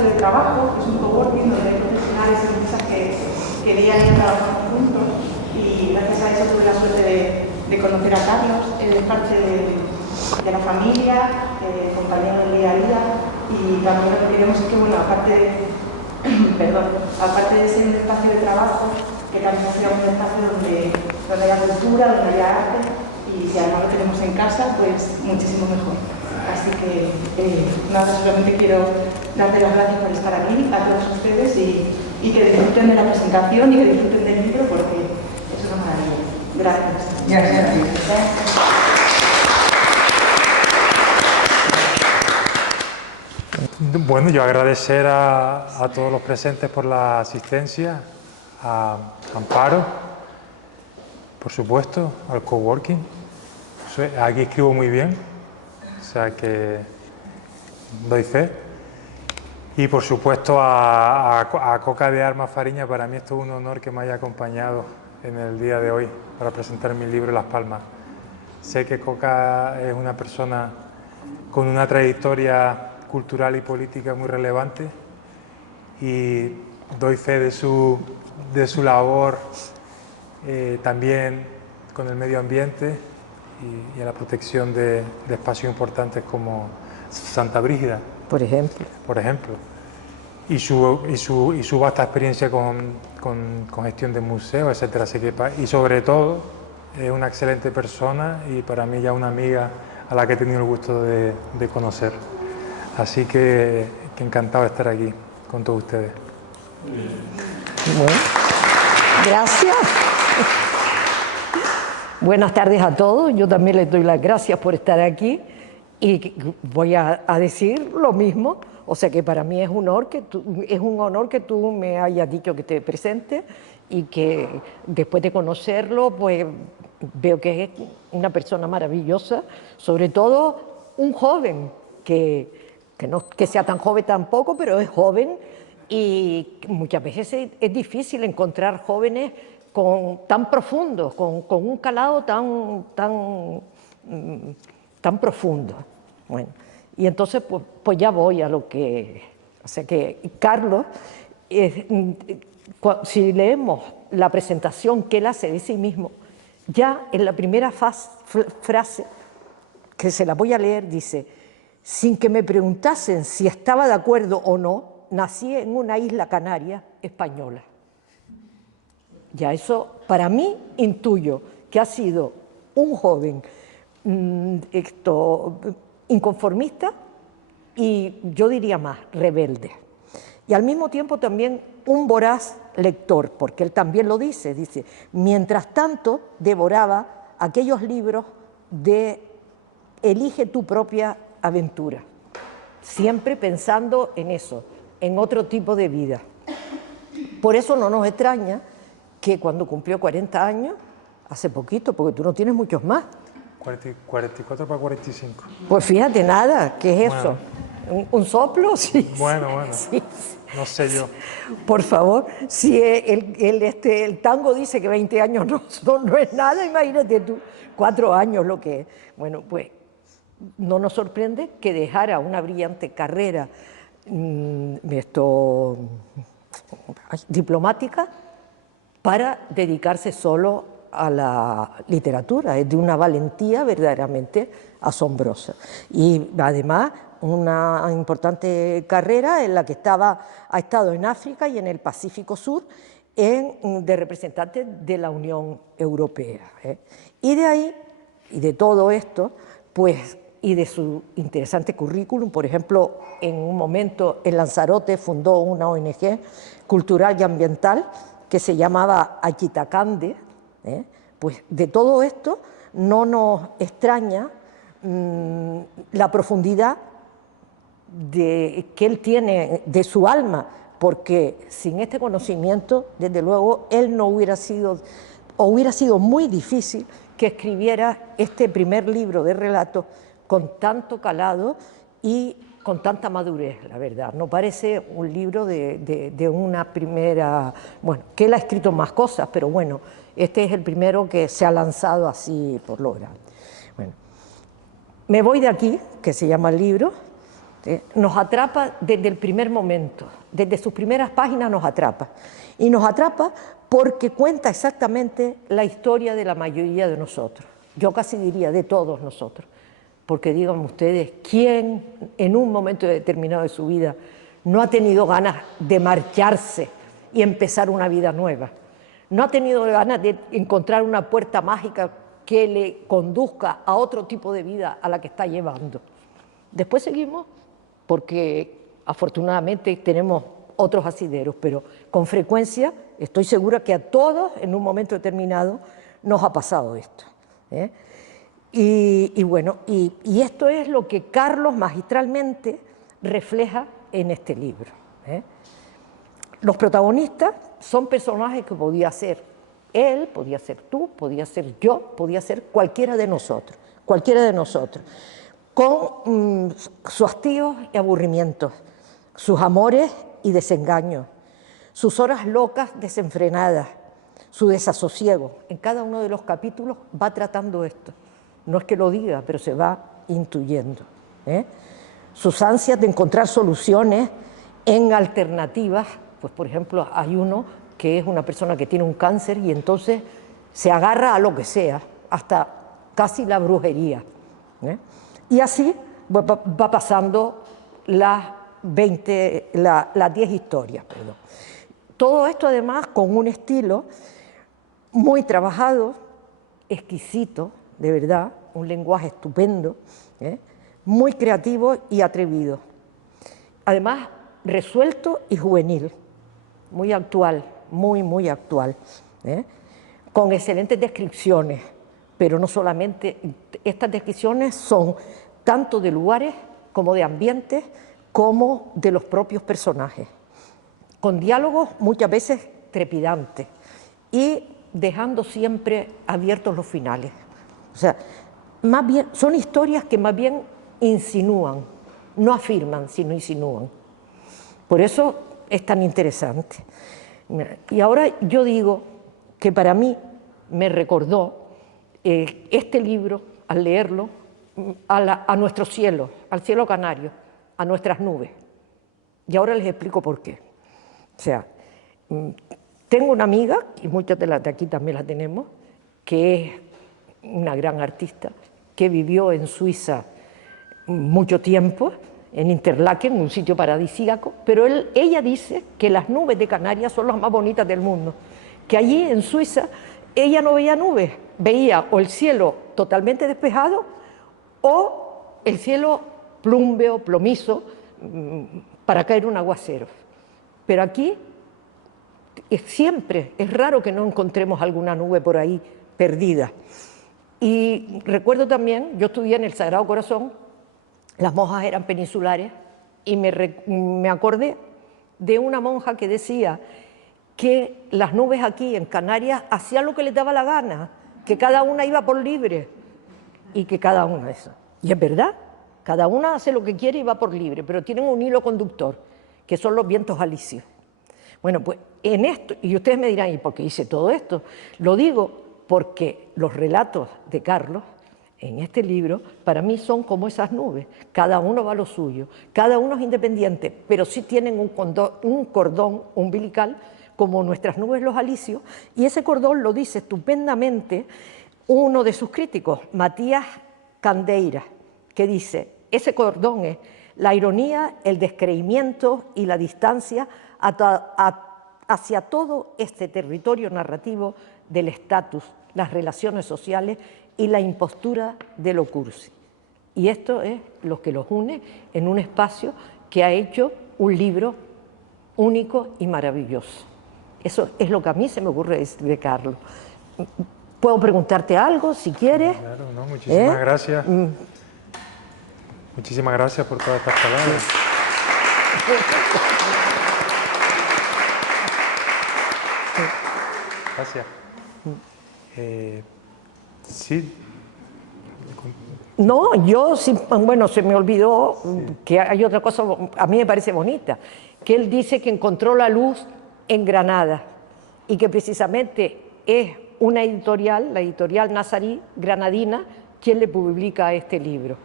espacio de trabajo, que es un coworking donde hay profesionales y empresas que veían trabajando juntos, y gracias a eso tuve la suerte de conocer a Carlos. Él es parte de la familia, compañero del día a día, y también lo que queremos es que, bueno, aparte de ser un espacio de trabajo, que también sea un espacio donde haya cultura, donde haya arte, y si además lo tenemos en casa, pues muchísimo mejor. Así que nada, solamente quiero darte las gracias por estar aquí, a todos ustedes, y que disfruten de la presentación y que disfruten del libro, porque es una maravilla. Gracias. Gracias. Bueno, yo agradecer a todos los presentes por la asistencia, a Amparo, por supuesto, al coworking. Aquí escribo muy bien, o sea que doy fe. Y por supuesto a Coca de Armas Fariña. Para mí esto es un honor que me haya acompañado en el día de hoy para presentar mi libro Las Palmas. Sé que Coca es una persona con una trayectoria cultural y política muy relevante, y doy fe de su labor también con el medio ambiente y a la protección de espacios importantes como Santa Brígida, por ejemplo. Y su vasta experiencia con gestión de museos, etcétera. Y sobre todo es una excelente persona, y para mí ya una amiga a la que he tenido el gusto de conocer. Así que encantado de estar aquí con todos ustedes. Bueno, gracias. Buenas tardes a todos. Yo también les doy las gracias por estar aquí, y voy a decir lo mismo. O sea que para mí es un honor que tú me hayas dicho que te presente, y que después de conocerlo, pues veo que es una persona maravillosa, sobre todo un joven que no que sea tan joven tampoco, pero es joven, y muchas veces es difícil encontrar jóvenes tan profundos, con un calado tan profundo. Bueno, y entonces pues ya voy a lo que... O sea que Carlos, si leemos la presentación que él hace de sí mismo, ya en la primera frase, que se la voy a leer, dice: sin que me preguntasen si estaba de acuerdo o no, nací en una isla canaria española. Ya eso, para mí, intuyo que ha sido un joven inconformista, y yo diría más, rebelde. Y al mismo tiempo también un voraz lector, porque él también lo dice, mientras tanto devoraba aquellos libros de Elige tu propia aventura, siempre pensando en eso, en otro tipo de vida. Por eso no nos extraña que cuando cumplió 40 años, hace poquito, porque tú no tienes muchos más. 44 para 45. Pues fíjate, nada, ¿qué es eso? ¿Un soplo? Sí. Bueno. Sí. No sé yo. Por favor, si el tango dice que 20 años no es nada, imagínate tú, 4 años lo que es. Bueno, pues no nos sorprende que dejara una brillante carrera diplomática para dedicarse solo a la literatura. Es de una valentía verdaderamente asombrosa. Y además una importante carrera en la que ha estado en África y en el Pacífico Sur de representante de la Unión Europea. Y de ahí, y de todo esto, pues, y de su interesante currículum, por ejemplo, en un momento en Lanzarote fundó una ONG cultural y ambiental que se llamaba Achitacande. Pues de todo esto no nos extraña la profundidad que él tiene de su alma, porque sin este conocimiento, desde luego, él no hubiera sido muy difícil que escribiera este primer libro de relatos con tanto calado y con tanta madurez, la verdad. No parece un libro de una primera... Bueno, que él ha escrito más cosas, pero bueno, este es el primero que se ha lanzado así por lo grande. Bueno, me voy de aquí, que se llama el libro, Nos atrapa desde el primer momento, desde sus primeras páginas nos atrapa. Y nos atrapa porque cuenta exactamente la historia de la mayoría de nosotros. Yo casi diría de todos nosotros. Porque díganme ustedes, ¿quién en un momento determinado de su vida no ha tenido ganas de marcharse y empezar una vida nueva? ¿No ha tenido ganas de encontrar una puerta mágica que le conduzca a otro tipo de vida a la que está llevando? Después seguimos, porque afortunadamente tenemos otros asideros, pero con frecuencia estoy segura que a todos en un momento determinado nos ha pasado esto. Y bueno, y esto es lo que Carlos magistralmente refleja en este libro. Los protagonistas son personajes que podía ser él, podía ser tú, podía ser yo, podía ser cualquiera de nosotros, con sus hastíos y aburrimientos, sus amores y desengaños, sus horas locas desenfrenadas, su desasosiego. En cada uno de los capítulos va tratando esto. No es que lo diga, pero se va intuyendo. Sus ansias de encontrar soluciones en alternativas, pues por ejemplo hay uno que es una persona que tiene un cáncer y entonces se agarra a lo que sea, hasta casi la brujería. Y así va pasando las 10 historias. Perdón. Todo esto además con un estilo muy trabajado, exquisito, de verdad, un lenguaje estupendo, muy creativo y atrevido. Además, resuelto y juvenil, muy actual, muy actual, con excelentes descripciones, pero no solamente, estas descripciones son tanto de lugares como de ambientes, como de los propios personajes, con diálogos muchas veces trepidantes y dejando siempre abiertos los finales. O sea, más bien, son historias que más bien insinúan, no afirman, sino insinúan. Por eso es tan interesante. Y ahora yo digo que para mí me recordó este libro, al leerlo, a nuestro cielo, al cielo canario, a nuestras nubes. Y ahora les explico por qué. O sea, tengo una amiga, y muchas de las de aquí también la tenemos, que es una gran artista, que vivió en Suiza mucho tiempo, en Interlaken, un sitio paradisíaco, pero ella dice que las nubes de Canarias son las más bonitas del mundo, que allí en Suiza ella no veía nubes, veía o el cielo totalmente despejado o el cielo plúmbeo, plomizo, para caer un aguacero. Pero aquí siempre es raro que no encontremos alguna nube por ahí perdida. Y recuerdo también, yo estudié en el Sagrado Corazón, las monjas eran peninsulares, y me acordé de una monja que decía que las nubes aquí en Canarias hacían lo que les daba la gana, que cada una iba por libre, y que cada una eso. Y es verdad, cada una hace lo que quiere y va por libre, pero tienen un hilo conductor, que son los vientos alisios. Bueno, pues en esto, y ustedes me dirán, ¿y por qué hice todo esto? Lo digo porque los relatos de Carlos en este libro para mí son como esas nubes, cada uno va a lo suyo, cada uno es independiente, pero sí tienen un cordón umbilical como nuestras nubes los alisios, y ese cordón lo dice estupendamente uno de sus críticos, Matías Candeira, que dice, ese cordón es la ironía, el descreimiento y la distancia hacia todo este territorio narrativo del estatus, las relaciones sociales y la impostura de lo cursi. Y esto es lo que los une en un espacio que ha hecho un libro único y maravilloso. Eso es lo que a mí se me ocurre de Carlos. ¿Puedo preguntarte algo, si quieres? Claro, no, muchísimas gracias. Muchísimas gracias por todas estas palabras. Gracias. Sí. No, yo, bueno, se me olvidó que hay otra cosa, a mí me parece bonita, que él dice que encontró la luz en Granada y que precisamente es una editorial, la editorial Nazarí Granadina, quien le publica este libro.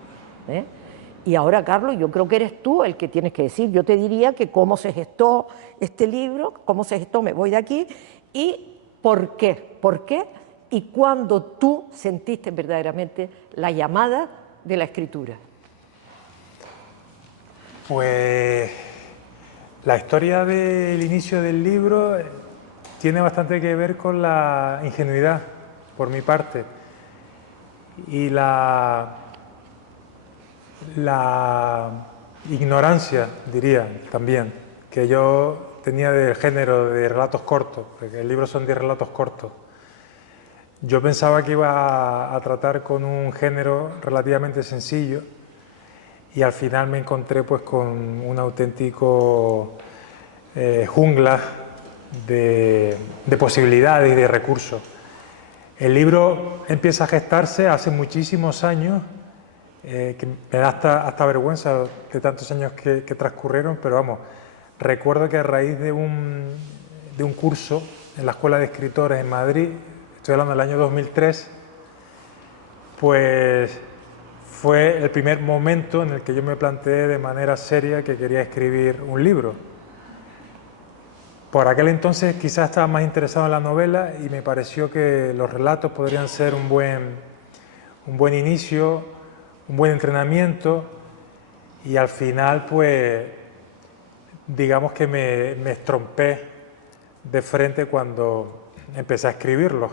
Y ahora, Carlos, yo creo que eres tú el que tienes que decir. Yo te diría que cómo se gestó este libro, cómo se gestó Me voy de aquí y por qué. ¿Por qué? Y cuándo tú sentiste verdaderamente la llamada de la escritura. Pues la historia del inicio del libro tiene bastante que ver con la ingenuidad, por mi parte, y la ignorancia, diría, también, que yo tenía del género de relatos cortos, porque el libro son 10 relatos cortos. Yo pensaba que iba a tratar con un género relativamente sencillo y al final me encontré pues con un auténtico jungla de posibilidades y de recursos. El libro empieza a gestarse hace muchísimos años, que me da hasta vergüenza de tantos años que transcurrieron, pero vamos, recuerdo que a raíz de un curso en la Escuela de Escritores en Madrid, estoy hablando del año 2003, pues fue el primer momento en el que yo me planteé de manera seria que quería escribir un libro. Por aquel entonces quizás estaba más interesado en la novela y me pareció que los relatos podrían ser un buen inicio, un buen entrenamiento, y al final pues digamos que me estrompé de frente cuando empecé a escribirlo.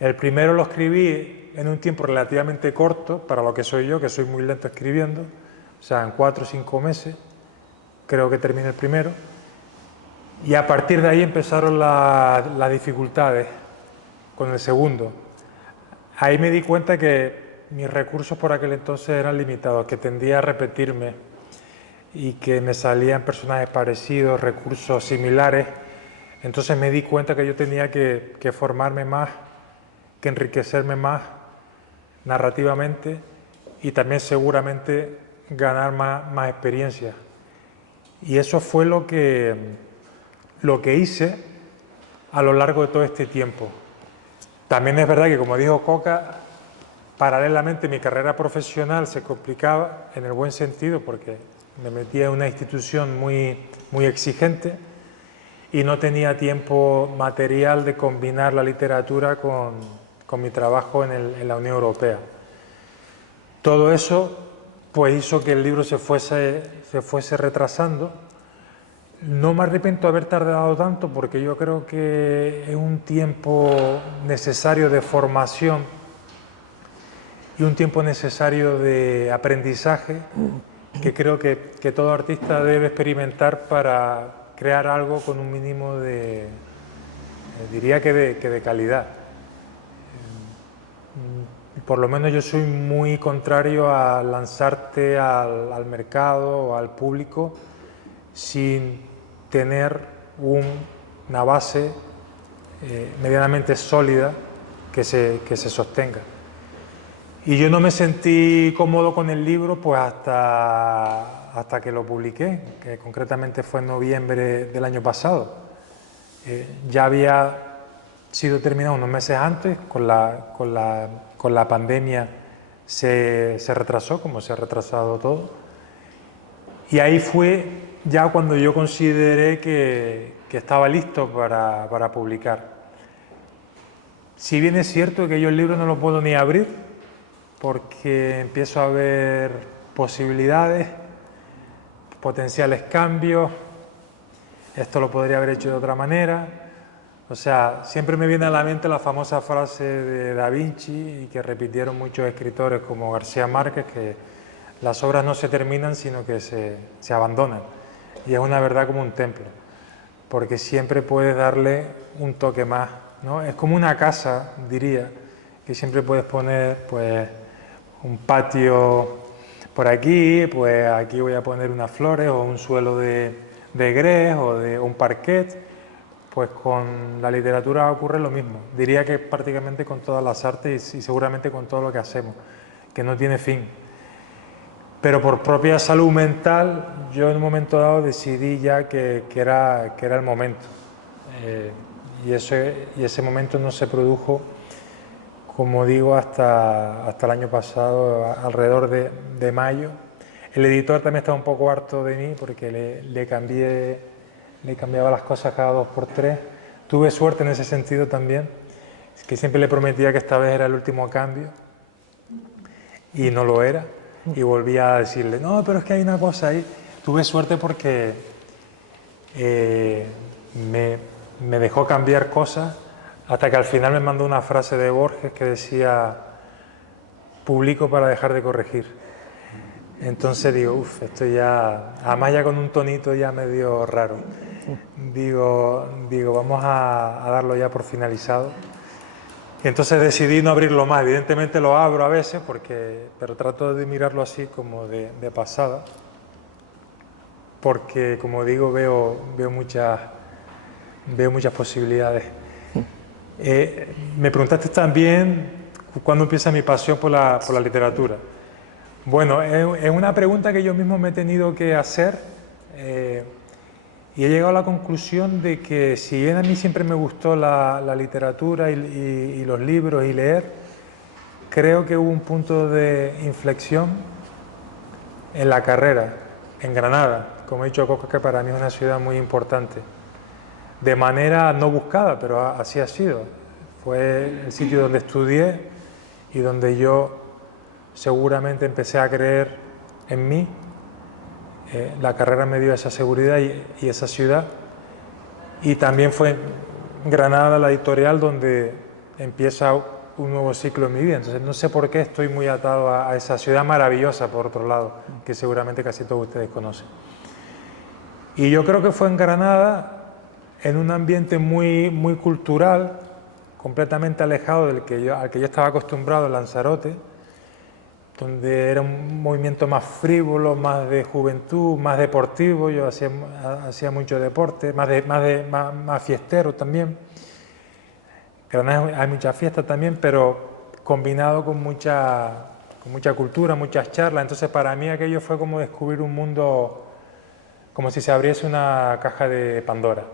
El primero lo escribí en un tiempo relativamente corto para lo que soy yo, que soy muy lento escribiendo, o sea, en 4 o 5 meses creo que terminé el primero, y a partir de ahí empezaron las dificultades con el segundo. Ahí me di cuenta que mis recursos por aquel entonces eran limitados, que tendía a repetirme y que me salían personajes parecidos, recursos similares. Entonces me di cuenta que yo tenía que formarme más, que enriquecerme más narrativamente y también seguramente ganar más experiencia. Y eso fue lo que hice a lo largo de todo este tiempo. También es verdad que, como dijo Coca, paralelamente mi carrera profesional se complicaba en el buen sentido porque me metía en una institución muy exigente y no tenía tiempo material de combinar la literatura con mi trabajo en la Unión Europea. Todo eso pues hizo que el libro se fuese retrasando. No me arrepiento de haber tardado tanto porque yo creo que es un tiempo necesario de formación y un tiempo necesario de aprendizaje que creo que todo artista debe experimentar para crear algo con un mínimo de, diría que de calidad. Por lo menos yo soy muy contrario a lanzarte al mercado o al público sin tener una base medianamente sólida que se sostenga. Y yo no me sentí cómodo con el libro pues hasta que lo publiqué, que concretamente fue en noviembre del año pasado. Ya había sido terminado unos meses antes, con la pandemia se retrasó, como se ha retrasado todo. Y ahí fue ya cuando yo consideré que estaba listo para publicar. Si bien es cierto que yo el libro no lo puedo ni abrir, porque empiezo a ver posibilidades, potenciales cambios, esto lo podría haber hecho de otra manera. O sea, siempre me viene a la mente la famosa frase de Da Vinci y que repitieron muchos escritores como García Márquez, que las obras no se terminan sino que se abandonan. Y es una verdad como un templo, porque siempre puedes darle un toque más, ¿no? Es como una casa, diría, que siempre puedes poner pues un patio por aquí, pues aquí voy a poner unas flores o un suelo de grés o de un parquet. Pues con la literatura ocurre lo mismo. Diría que prácticamente con todas las artes y seguramente con todo lo que hacemos, que no tiene fin. Pero por propia salud mental, yo en un momento dado decidí ya que era el momento. Y ese momento no se produjo, como digo, hasta el año pasado, alrededor de mayo. El editor también estaba un poco harto de mí porque le cambiaba las cosas cada 2 por 3. Tuve suerte en ese sentido también, que siempre le prometía que esta vez era el último cambio y no lo era. Y volvía a decirle, no, pero es que hay una cosa ahí. Tuve suerte porque me dejó cambiar cosas hasta que al final me mandó una frase de Borges que decía, publico para dejar de corregir. Entonces digo, uff, esto ya, además ya con un tonito ya medio raro. Digo, vamos a darlo ya por finalizado. Y entonces decidí no abrirlo más. Evidentemente lo abro a veces, pero trato de mirarlo así como de pasada. Porque, como digo, veo muchas posibilidades. Me preguntaste también cuándo empieza mi pasión por la literatura. Bueno, es una pregunta que yo mismo me he tenido que hacer y he llegado a la conclusión de que si bien a mí siempre me gustó la literatura y los libros y leer, creo que hubo un punto de inflexión en la carrera, en Granada. Como he dicho, Coca, que para mí es una ciudad muy importante. De manera no buscada, pero así ha sido. Fue el sitio donde estudié y donde yo seguramente empecé a creer en mí. La carrera me dio esa seguridad y esa ciudad. Y también fue Granada, la editorial, donde empieza un nuevo ciclo en mi vida. Entonces no sé por qué estoy muy atado a esa ciudad maravillosa, por otro lado, que seguramente casi todos ustedes conocen. Y yo creo que fue en Granada, en un ambiente muy cultural, completamente alejado al que yo estaba acostumbrado en Lanzarote, donde era un movimiento más frívolo, más de juventud, más deportivo. Yo hacía mucho deporte, más fiestero también. Granada hay mucha fiesta también, pero combinado con mucha cultura, muchas charlas. Entonces para mí aquello fue como descubrir un mundo, como si se abriese una caja de Pandora.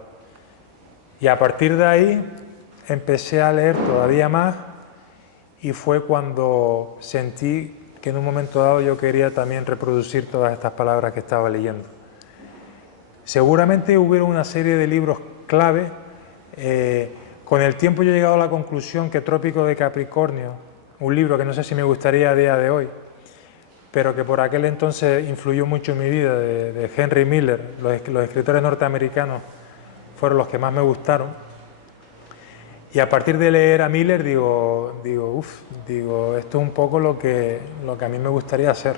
Y a partir de ahí empecé a leer todavía más y fue cuando sentí que en un momento dado yo quería también reproducir todas estas palabras que estaba leyendo. Seguramente hubo una serie de libros clave. Con el tiempo yo he llegado a la conclusión que Trópico de Capricornio, un libro que no sé si me gustaría a día de hoy, pero que por aquel entonces influyó mucho en mi vida, de Henry Miller, los escritores norteamericanos fueron los que más me gustaron. Y a partir de leer a Miller digo, esto es un poco lo que a mí me gustaría hacer.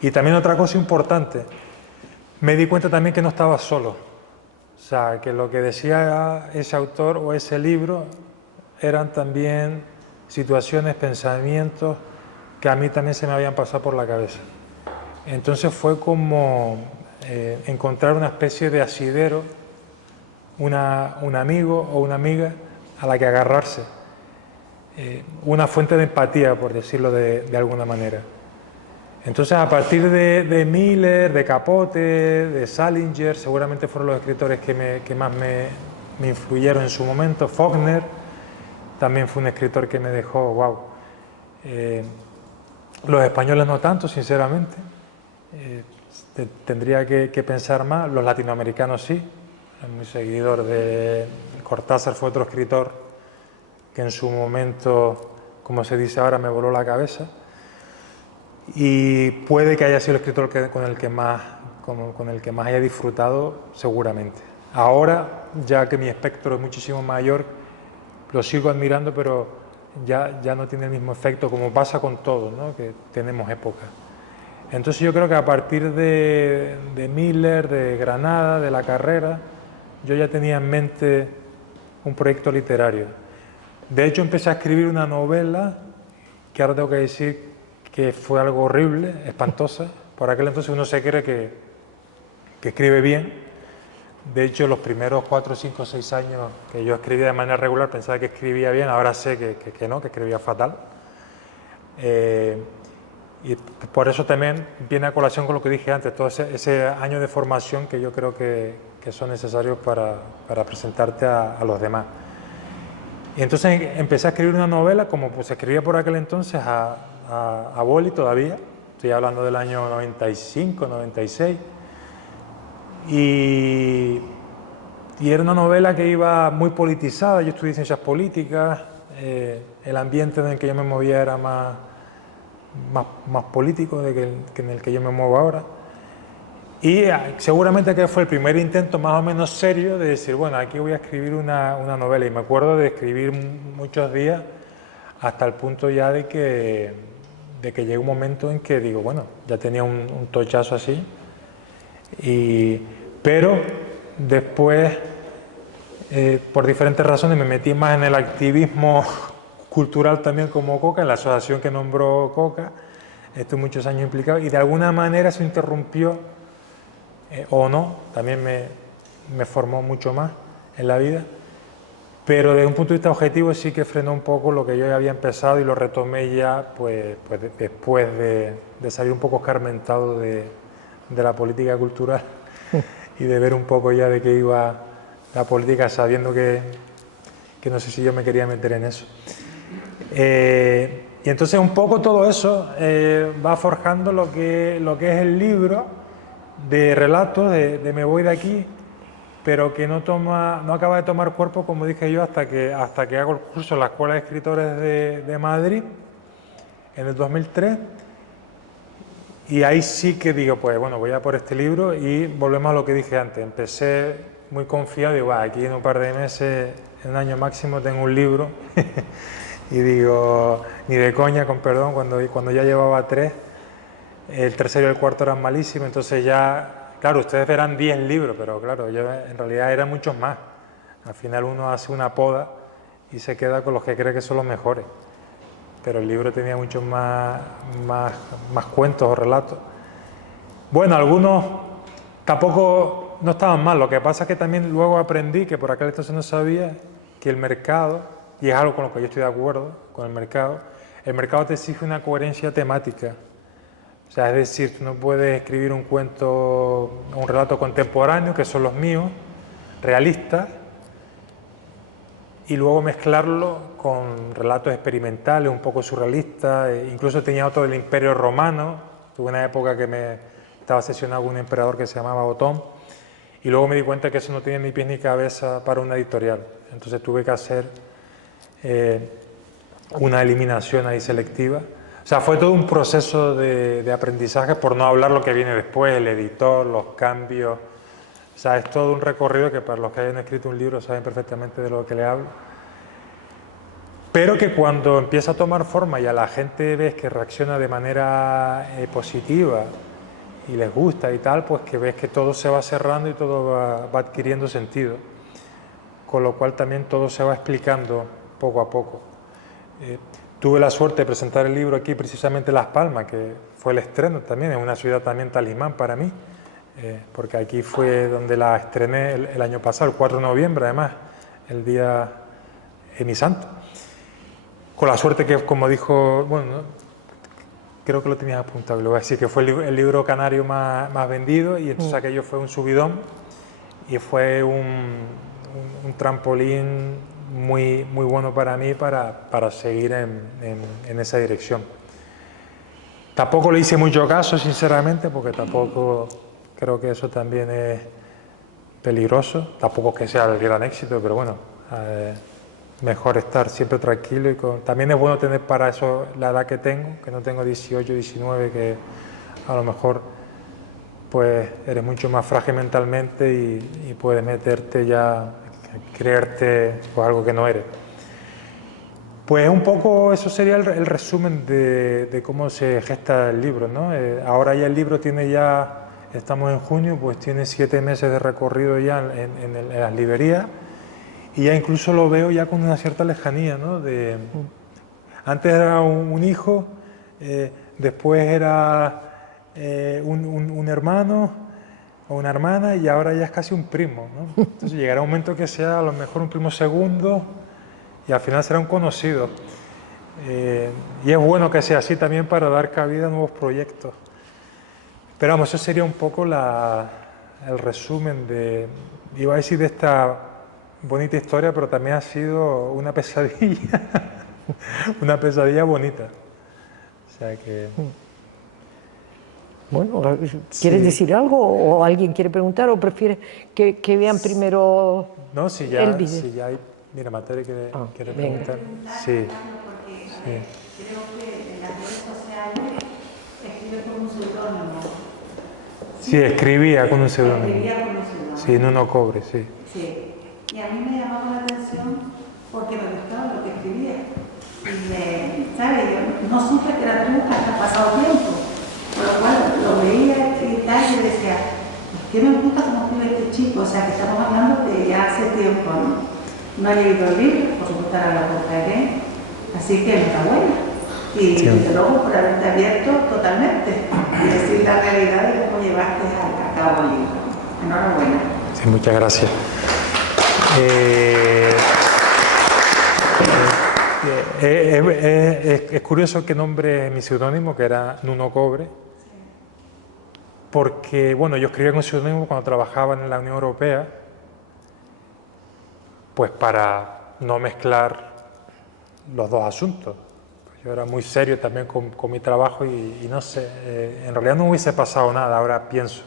Y también otra cosa importante, me di cuenta también que no estaba solo. O sea, que lo que decía ese autor o ese libro eran también situaciones, pensamientos que a mí también se me habían pasado por la cabeza. Entonces fue como encontrar una especie de asidero, un amigo o una amiga a la que agarrarse, una fuente de empatía, por decirlo de alguna manera. Entonces, a partir de Miller, de Capote, de Salinger, seguramente fueron los escritores que más me influyeron en su momento. Faulkner también fue un escritor que me dejó, wow. Los españoles no tanto, sinceramente. Tendría que pensar más. Los latinoamericanos sí. Soy muy seguidor de Cortázar, fue otro escritor que en su momento, como se dice ahora, me voló la cabeza. Y puede que haya sido el escritor con el que más haya disfrutado, seguramente. Ahora, ya que mi espectro es muchísimo mayor, lo sigo admirando, pero ya no tiene el mismo efecto, como pasa con todo, ¿no? Que tenemos épocas. Entonces yo creo que a partir de Miller, de Granada, de la carrera, yo ya tenía en mente un proyecto literario. De hecho, empecé a escribir una novela, que ahora tengo que decir que fue algo horrible, espantosa. Por aquel entonces uno se cree que escribe bien. De hecho, los primeros 4, 5, 6 años que yo escribía de manera regular pensaba que escribía bien, ahora sé que no, que escribía fatal. Y por eso también viene a colación con lo que dije antes, todo ese año de formación que yo creo que son necesarios para presentarte a los demás. Y entonces empecé a escribir una novela, como pues escribía por aquel entonces a boli todavía, estoy hablando del año 95, 96, y era una novela que iba muy politizada. Yo estudié ciencias políticas, el ambiente en el que yo me movía era más político que en el que yo me muevo ahora. Y seguramente que fue el primer intento más o menos serio de decir, bueno, aquí voy a escribir una novela. Y me acuerdo de escribir muchos días hasta el punto ya de que llegó un momento en que digo, bueno, ya tenía un tochazo así. Pero después, por diferentes razones, me metí más en el activismo cultural también como Coca, en la asociación que nombró Coca. Estuve muchos años implicado y de alguna manera se interrumpió, o no, también me formó mucho más en la vida, pero desde un punto de vista objetivo sí que frenó un poco lo que yo ya había empezado y lo retomé ya pues después de salir un poco escarmentado de la política cultural y de ver un poco ya de qué iba la política, sabiendo que no sé si yo me quería meter en eso. Y entonces un poco todo eso va forjando lo que es el libro de relatos de Me voy de aquí, pero que no acaba de tomar cuerpo, como dije yo, hasta que hago el curso en la Escuela de Escritores de Madrid en el 2003. Y ahí sí que digo, pues bueno, voy a por este libro y volvemos a lo que dije antes. Empecé muy confiado, digo, aquí en un par de meses, en un año máximo, tengo un libro. Y digo, ni de coña, con perdón, cuando ya llevaba 3, el tercero y el cuarto eran malísimos, entonces ya, claro, ustedes verán 10 libros, pero claro, yo en realidad eran muchos más. Al final uno hace una poda y se queda con los que cree que son los mejores. Pero el libro tenía muchos más cuentos o relatos. Bueno, algunos tampoco no estaban mal, lo que pasa es que también luego aprendí, que por aquel entonces no sabía, que el mercado, y es algo con lo que yo estoy de acuerdo, con el mercado te exige una coherencia temática. O sea, es decir, tú no puedes escribir un cuento, un relato contemporáneo, que son los míos, realistas, y luego mezclarlo con relatos experimentales, un poco surrealistas. Incluso tenía otro del Imperio Romano. Tuve una época que me estaba obsesionado con un emperador que se llamaba Otón, y luego me di cuenta que eso no tenía ni pies ni cabeza para una editorial. Entonces tuve que hacer una eliminación ahí selectiva. O sea, fue todo un proceso de aprendizaje, por no hablar lo que viene después, el editor, los cambios. O sea, es todo un recorrido que para los que hayan escrito un libro saben perfectamente de lo que le hablo. Pero que cuando empieza a tomar forma y a la gente ves que reacciona de manera positiva y les gusta y tal, pues que ves que todo se va cerrando y todo va adquiriendo sentido. Con lo cual también todo se va explicando poco a poco. Tuve la suerte de presentar el libro aquí precisamente en Las Palmas, que fue el estreno también, es una ciudad también talismán para mí, porque aquí fue donde la estrené el año pasado, el 4 de noviembre además, el día de mi santo. Con la suerte que, como dijo, bueno, ¿no? Creo que lo tenías apuntado, lo voy a decir, que fue el libro canario más vendido, y entonces aquello fue un subidón y fue un trampolín muy bueno para mí para seguir en esa dirección. Tampoco le hice mucho caso, sinceramente, porque tampoco creo que eso también es peligroso. Tampoco es que sea el gran éxito, pero bueno, mejor estar siempre tranquilo. También es bueno tener para eso la edad que tengo, que no tengo 18, 19, que a lo mejor pues eres mucho más frágil mentalmente y puedes meterte ya, creerte pues, algo que no eres. Pues un poco eso sería el resumen de cómo se gesta el libro, ¿no? Ahora ya el libro tiene ya, estamos en junio, pues tiene 7 meses de recorrido ya en las librerías, y ya incluso lo veo ya con una cierta lejanía, ¿no? Antes era un hijo, después era un hermano o una hermana, y ahora ya es casi un primo, ¿no? Entonces llegará un momento que sea a lo mejor un primo segundo y al final será un conocido. Y es bueno que sea así también para dar cabida a nuevos proyectos. Pero vamos, eso sería un poco el resumen iba a decir, de esta bonita historia, pero también ha sido una pesadilla, una pesadilla bonita. O sea que... Bueno, ¿quieres decir algo o alguien quiere preguntar o prefieres que vean primero no, si ya, el vídeo? Si ya hay... Mira, Materia quiere preguntar. Sí. Sí. Creo que en las redes sociales escribe con un seudónimo. Sí, escribía con un seudónimo. Escribía con un seudónimo. Sí, Nuno Cobre, sí. Sí. Y a mí me llamaba la atención porque me gustaba lo que escribía. Y ¿sabes? Yo no supe que era tú hasta pasado tiempo. Por lo cual lo veía y tal y decía, ¿qué me gusta cómo escribe este chico? O sea, que estamos hablando de ya hace tiempo, ¿no? No he leído el libro, por supuesto ahora lo compraré. Así que enhorabuena. Y desde luego por haberte abierto totalmente y decir la realidad de cómo llevaste a cabo el libro. Enhorabuena. Sí, muchas gracias. Es curioso que nombre mi seudónimo, que era Nuno Cobre, porque bueno, yo escribía con seudónimo cuando trabajaba en la Unión Europea, pues para no mezclar los dos asuntos. Yo era muy serio también con mi trabajo y no sé, en realidad no hubiese pasado nada, ahora pienso.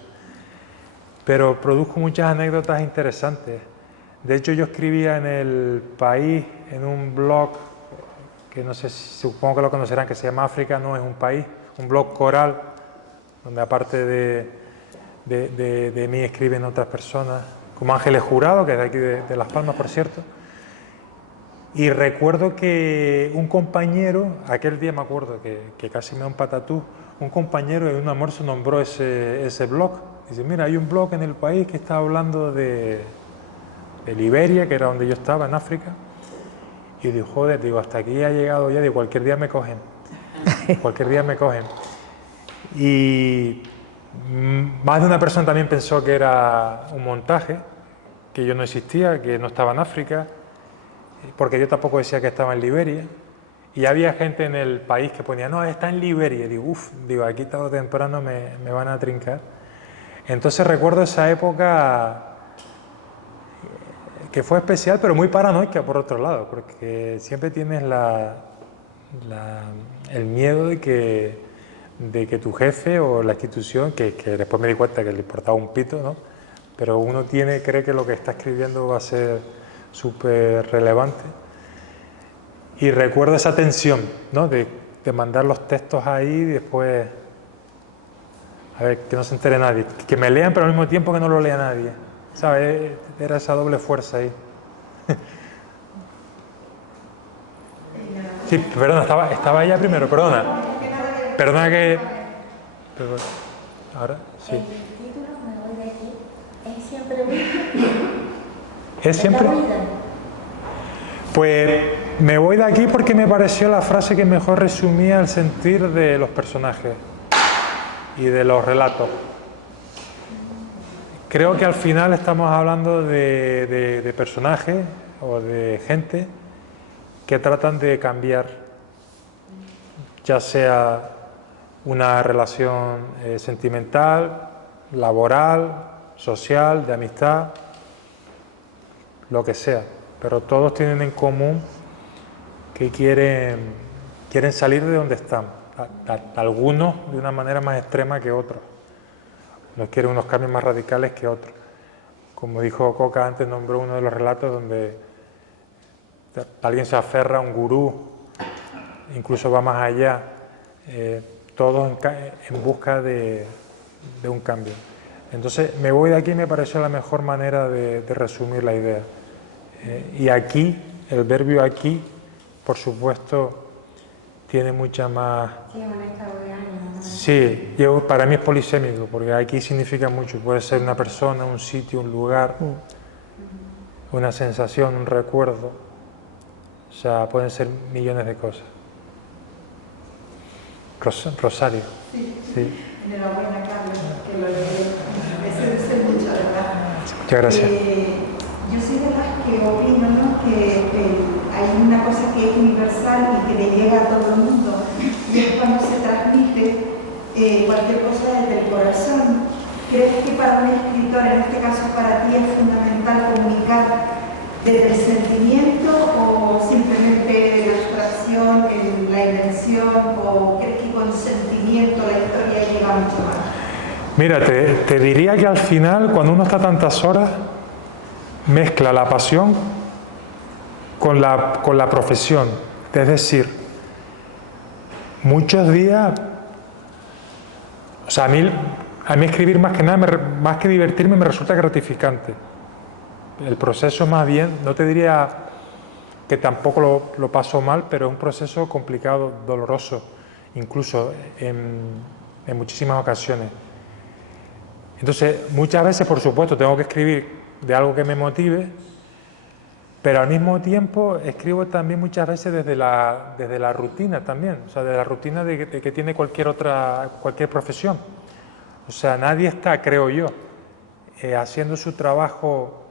Pero produjo muchas anécdotas interesantes. De hecho, yo escribía en El País, en un blog, que no sé, supongo que lo conocerán, que se llama África no es un país, un blog coral, donde aparte de mí escriben otras personas, como Ángeles Jurado, que es de aquí de Las Palmas, por cierto. Y recuerdo que un compañero, aquel día me acuerdo que casi me da un patatús, un compañero en un almuerzo nombró ese blog. Dice, mira, hay un blog en El País que está hablando de Liberia, que era donde yo estaba, en África. Y digo, joder, digo, hasta aquí ha llegado ya, digo, cualquier día me cogen. Cualquier día me cogen. Y más de una persona también pensó que era un montaje, que yo no existía, que no estaba en África, porque yo tampoco decía que estaba en Liberia. Y había gente en El País que ponía, no, está en Liberia. Y digo, uff, digo, aquí tarde o temprano me van a trincar. Entonces recuerdo esa época que fue especial, pero muy paranoica por otro lado, porque siempre tienes el miedo de que tu jefe o la institución, que después me di cuenta que le importaba un pito, ¿no? Pero uno cree que lo que está escribiendo va a ser súper relevante. Y recuerdo esa tensión, ¿no? De mandar los textos ahí y después, a ver, que no se entere nadie, que me lean pero al mismo tiempo que no lo lea nadie, ¿sabes? Era esa doble fuerza ahí. Sí, perdona, estaba ella primero, perdona. Perdona que... Ahora, sí. El título Me voy de aquí es siempre vida. ¿Es siempre? Pues me voy de aquí porque me pareció la frase que mejor resumía el sentir de los personajes y de los relatos. Creo que al final estamos hablando de personajes o de gente que tratan de cambiar, ya sea una relación sentimental, laboral, social, de amistad, lo que sea, pero todos tienen en común que quieren salir de donde están, algunos de una manera más extrema que otros, unos quieren unos cambios más radicales que otros. Como dijo Coca antes, nombró uno de los relatos donde alguien se aferra a un gurú, incluso va más allá, todos en busca de un cambio. Entonces, me voy de aquí, me pareció la mejor manera de resumir la idea. Y aquí, el verbio aquí, por supuesto, tiene mucha más... Sí, un estado de ánimo, ¿no? Sí, para mí es polisémico, porque aquí significa mucho. Puede ser una persona, un sitio, un lugar, una sensación, un recuerdo. O sea, pueden ser millones de cosas. Rosario. Sí. Enhorabuena, Carlos, que lo leí. Me seduce mucho, ¿verdad? Muchas gracias. Yo soy de las que opino, ¿no?, que hay una cosa que es universal y que le llega a todo el mundo, y es cuando se transmite cualquier cosa desde el corazón. ¿Crees que para un escritor, en este caso para ti, es fundamental comunicar desde el sentimiento o simplemente la abstracción, la invención, o crees que con sentimiento la historia llega mucho más? Mira, te diría que al final, cuando uno está tantas horas, mezcla la pasión con la profesión. Es decir, muchos días, o sea, a mí escribir más que nada, más que divertirme, me resulta gratificante. El proceso más bien, no te diría que tampoco lo paso mal, pero es un proceso complicado, doloroso, incluso en muchísimas ocasiones. Entonces, muchas veces, por supuesto, tengo que escribir de algo que me motive, pero al mismo tiempo escribo también muchas veces desde la rutina también, o sea, de la rutina de que tiene cualquier profesión. O sea, nadie está, creo yo, haciendo su trabajo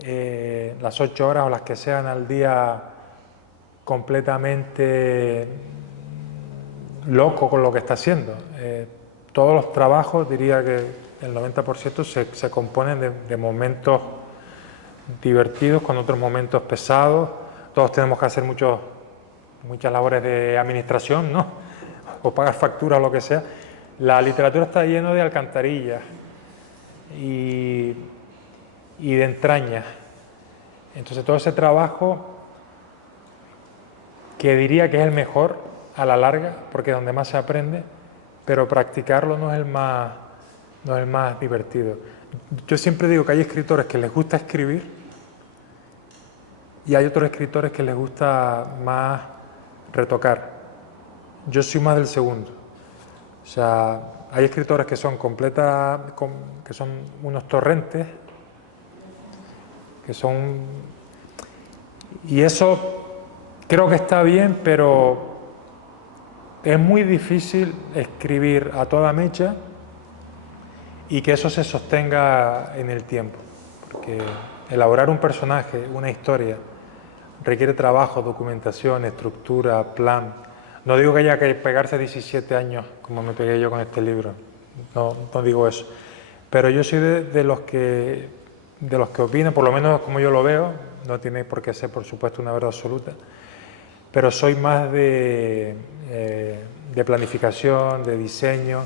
las 8 horas o las que sean al día completamente loco con lo que está haciendo. Todos los trabajos, diría que el 90% se componen de momentos divertidos con otros momentos pesados. Todos tenemos que hacer muchas labores de administración, ¿no? O pagar facturas o lo que sea. La literatura está llena de alcantarillas y de entrañas. Entonces todo ese trabajo, que diría que es el mejor a la larga, porque es donde más se aprende, pero practicarlo no es el más divertido. Yo siempre digo que hay escritores que les gusta escribir y hay otros escritores que les gusta más retocar. Yo soy más del segundo. O sea, hay escritores que son que son unos torrentes, y eso creo que está bien, pero es muy difícil escribir a toda mecha y que eso se sostenga en el tiempo, porque elaborar un personaje, una historia, requiere trabajo, documentación, estructura, plan. No digo que haya que pegarse 17 años como me pegué yo con este libro, no digo eso, pero yo soy de los que opinan, por lo menos como yo lo veo, no tiene por qué ser por supuesto una verdad absoluta, pero soy más de planificación, de diseño.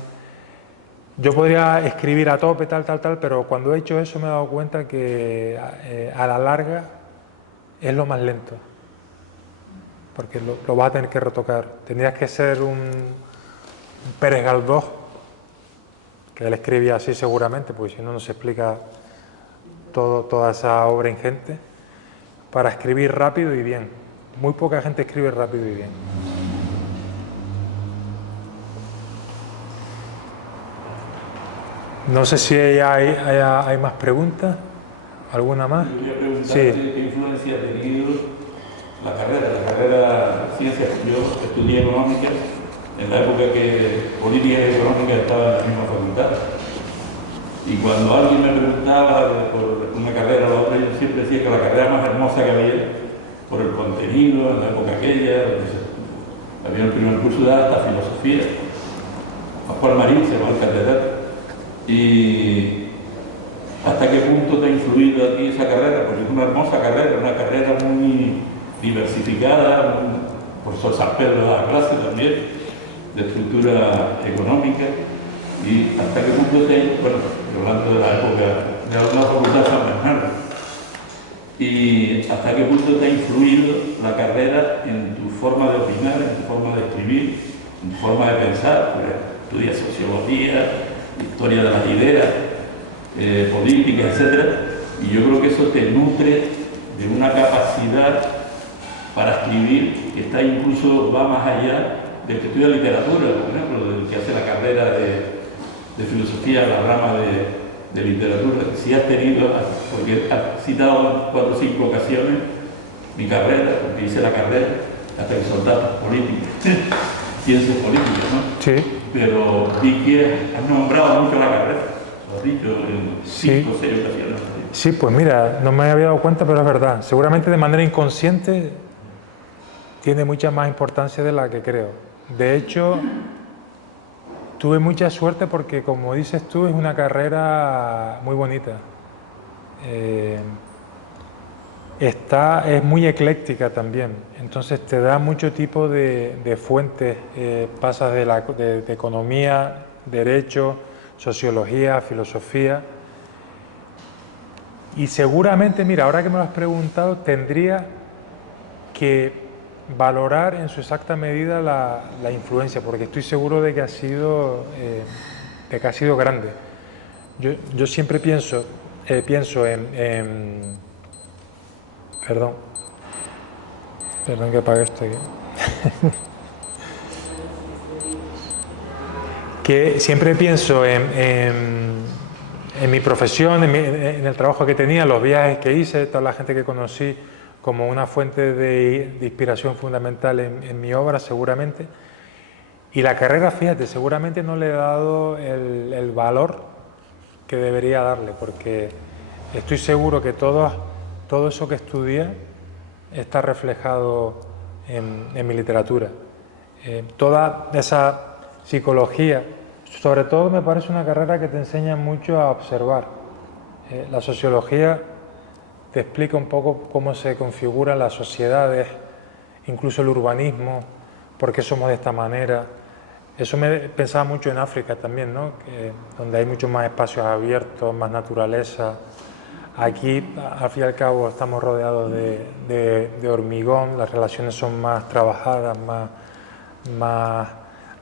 Yo podría escribir a tope, tal, pero cuando he hecho eso me he dado cuenta que a la larga es lo más lento, porque lo vas a tener que retocar. Tendrías que ser un Pérez Galdós, que él escribía así seguramente, porque si no, no se explica toda esa obra ingente, para escribir rápido y bien. Muy poca gente escribe rápido y bien. No sé si hay más preguntas. ¿Alguna más? Yo quería preguntar Sí. qué influencia ha tenido la carrera de ciencias. Yo estudié económica en la época que política y económica estaban en la misma facultad. Y cuando alguien me preguntaba por una carrera o la otra, yo siempre decía que la carrera más hermosa que había, por el contenido, en la época aquella, había el primer curso de hasta filosofía, Pascual Marín se llama el catedrático. Y hasta qué punto te ha influido a ti esa carrera, porque es una hermosa carrera, una carrera muy diversificada, por profesor San Pedro da clase también, de estructura económica, y hasta qué punto hablando de la época de la facultad de San Bernardo, y hasta qué punto te ha influido la carrera en tu forma de opinar, en tu forma de escribir, en tu forma de pensar, porque estudias sociología, historia de las ideas, política, etc. Y yo creo que eso te nutre de una capacidad para escribir que va más allá del que estudia literatura, por ejemplo, del que hace la carrera de filosofía, la rama de literatura. Si has tenido, porque has citado 4 o 5 ocasiones mi carrera, porque hice la carrera hasta que son datos políticos, ciencias políticas, ¿no? Sí. Pero vi que has nombrado mucho la carrera, lo has dicho en 5 o 6 ocasiones. Sí, pues mira, no me había dado cuenta, pero es verdad. Seguramente de manera inconsciente tiene mucha más importancia de la que creo. De hecho, tuve mucha suerte porque, como dices tú, es una carrera muy bonita. Es muy ecléctica también, entonces te da mucho tipo de fuentes, pasas de economía, derecho, sociología, filosofía. Y seguramente, mira, ahora que me lo has preguntado, tendría que valorar en su exacta medida la influencia, porque estoy seguro de que ha sido grande. Yo siempre pienso en perdón que apague esto aquí. Que siempre pienso en mi profesión, en el trabajo que tenía, los viajes que hice, toda la gente que conocí, como una fuente de inspiración fundamental en mi obra, seguramente. Y la carrera, fíjate, seguramente no le he dado el valor que debería darle, porque estoy seguro que todo eso que estudié está reflejado en mi literatura. Toda esa psicología, sobre todo me parece una carrera que te enseña mucho a observar. La sociología te explica un poco cómo se configuran las sociedades, incluso el urbanismo, por qué somos de esta manera. Eso me pensaba mucho en África también, ¿no? Donde hay muchos más espacios abiertos, más naturaleza. Aquí, al fin y al cabo, estamos rodeados de hormigón, las relaciones son más trabajadas,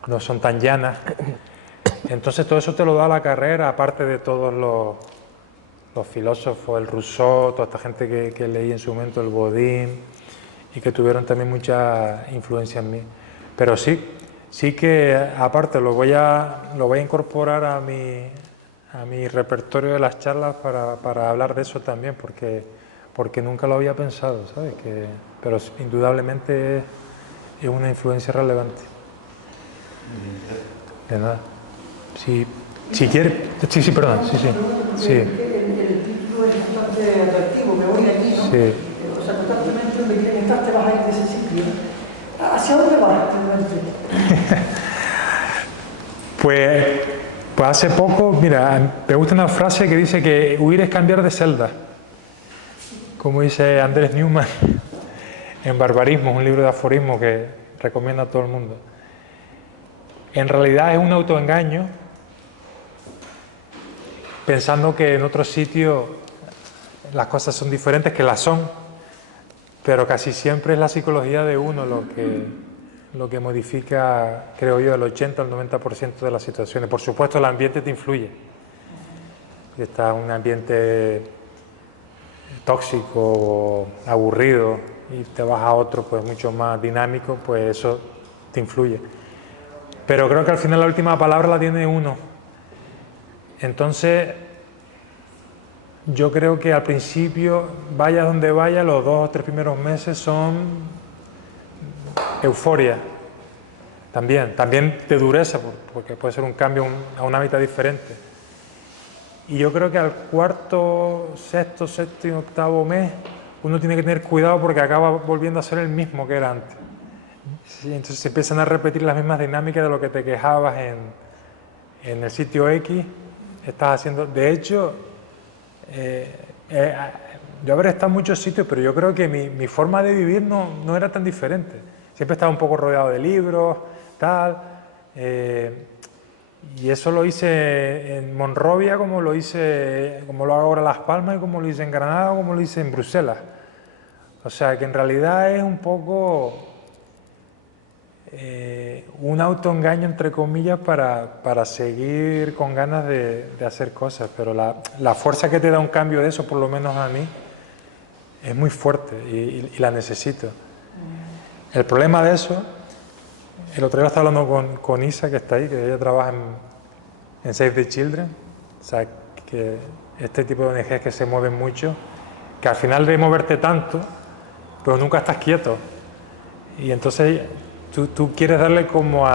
no son tan llanas. Entonces todo eso te lo da la carrera, aparte de todos los filósofos, el Rousseau, toda esta gente que leí en su momento, el Bodin, y que tuvieron también mucha influencia en mí. Pero sí que aparte lo voy a incorporar a mi repertorio de las charlas para hablar de eso también, porque nunca lo había pensado, ¿sabes? Pero indudablemente es una influencia relevante. De nada. Si quiere... Sí, perdón. Sí. El título es bastante atractivo, me voy aquí, ¿no? Sí. O sea, constantemente me quieren estar trabajando en ese sitio. ¿Hacia dónde vas actualmente? Pues hace poco, mira, me gusta una frase que dice que huir es cambiar de celda, como dice Andrés Newman en Barbarismo, un libro de aforismo que recomiendo a todo el mundo. En realidad es un autoengaño, pensando que en otros sitios las cosas son diferentes, que las son, pero casi siempre es la psicología de uno lo que modifica, creo yo, el 80 al 90% de las situaciones. Por supuesto, el ambiente te influye. Si está un ambiente tóxico o aburrido y te vas a otro pues mucho más dinámico, pues eso te influye. Pero creo que al final la última palabra la tiene uno. Entonces, yo creo que al principio, vaya donde vaya, los 2 o 3 primeros meses son euforia. También de dureza, porque puede ser un cambio a un hábitat diferente. Y yo creo que al cuarto, sexto, séptimo, octavo mes, uno tiene que tener cuidado porque acaba volviendo a ser el mismo que era antes. Sí, entonces se empiezan a repetir las mismas dinámicas de lo que te quejabas en el sitio X, estás haciendo... De hecho, yo habré estado en muchos sitios, pero yo creo que mi forma de vivir no era tan diferente. Siempre estaba un poco rodeado de libros, tal, y eso lo hice en Monrovia, como lo hago ahora en Las Palmas, y como lo hice en Granada, como lo hice en Bruselas. O sea, que en realidad es un poco un autoengaño, entre comillas, para seguir con ganas de hacer cosas, pero la fuerza que te da un cambio de eso, por lo menos a mí, es muy fuerte y la necesito. El problema de eso, el otro día estaba hablando con Isa, que está ahí, que ella trabaja en Save the Children, o sea, que este tipo de ONGs que se mueven mucho, que al final de moverte tanto, pero nunca estás quieto. Y entonces tú quieres darle como ¿se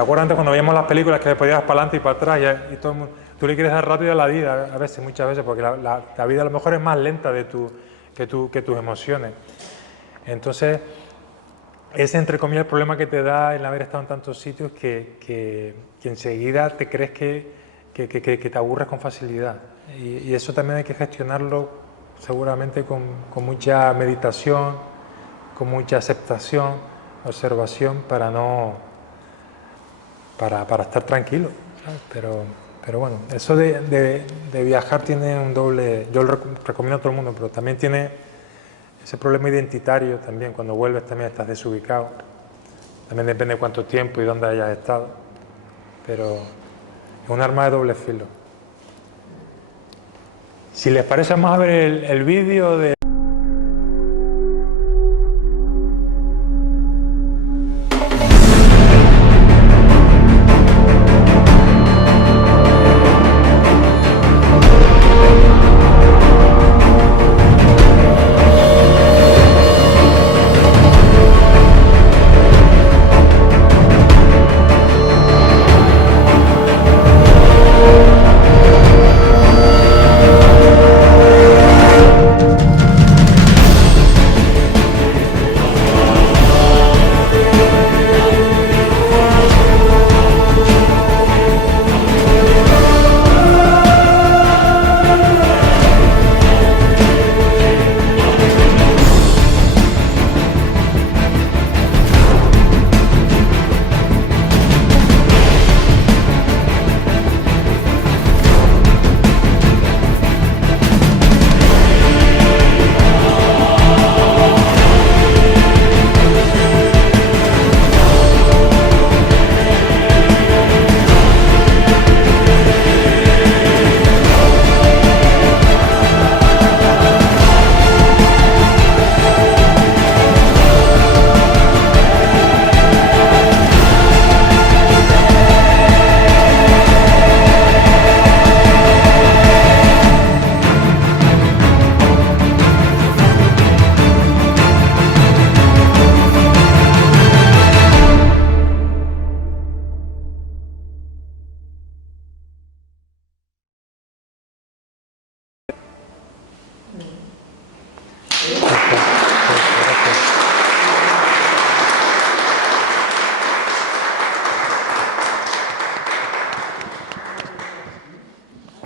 acuerdan antes cuando veíamos las películas que podías para adelante y para atrás y todo el mundo, tú le quieres dar rápido a la vida a veces, muchas veces, porque la vida a lo mejor es más lenta que tus emociones. Entonces, ese entre comillas el problema que te da el haber estado en tantos sitios que enseguida te crees que te aburres con facilidad. Y eso también hay que gestionarlo seguramente con mucha meditación, con mucha aceptación, observación, para estar tranquilo. Pero bueno, eso de viajar tiene un doble, yo lo recomiendo a todo el mundo, pero también tiene ese problema identitario también, cuando vuelves también estás desubicado, también depende de cuánto tiempo y dónde hayas estado, pero es un arma de doble filo. Si les parece, vamos a ver el vídeo de...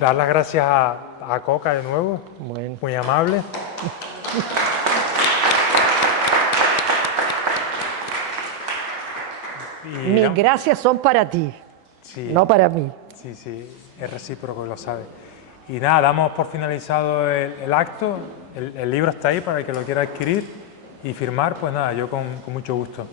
Dar las gracias a Coca de nuevo, Bueno. muy amable. Mis gracias son para ti, sí, no para mí. Sí, sí, es recíproco, lo sabe. Y nada, damos por finalizado el acto, el libro está ahí para el que lo quiera adquirir y firmar, pues nada, yo con mucho gusto.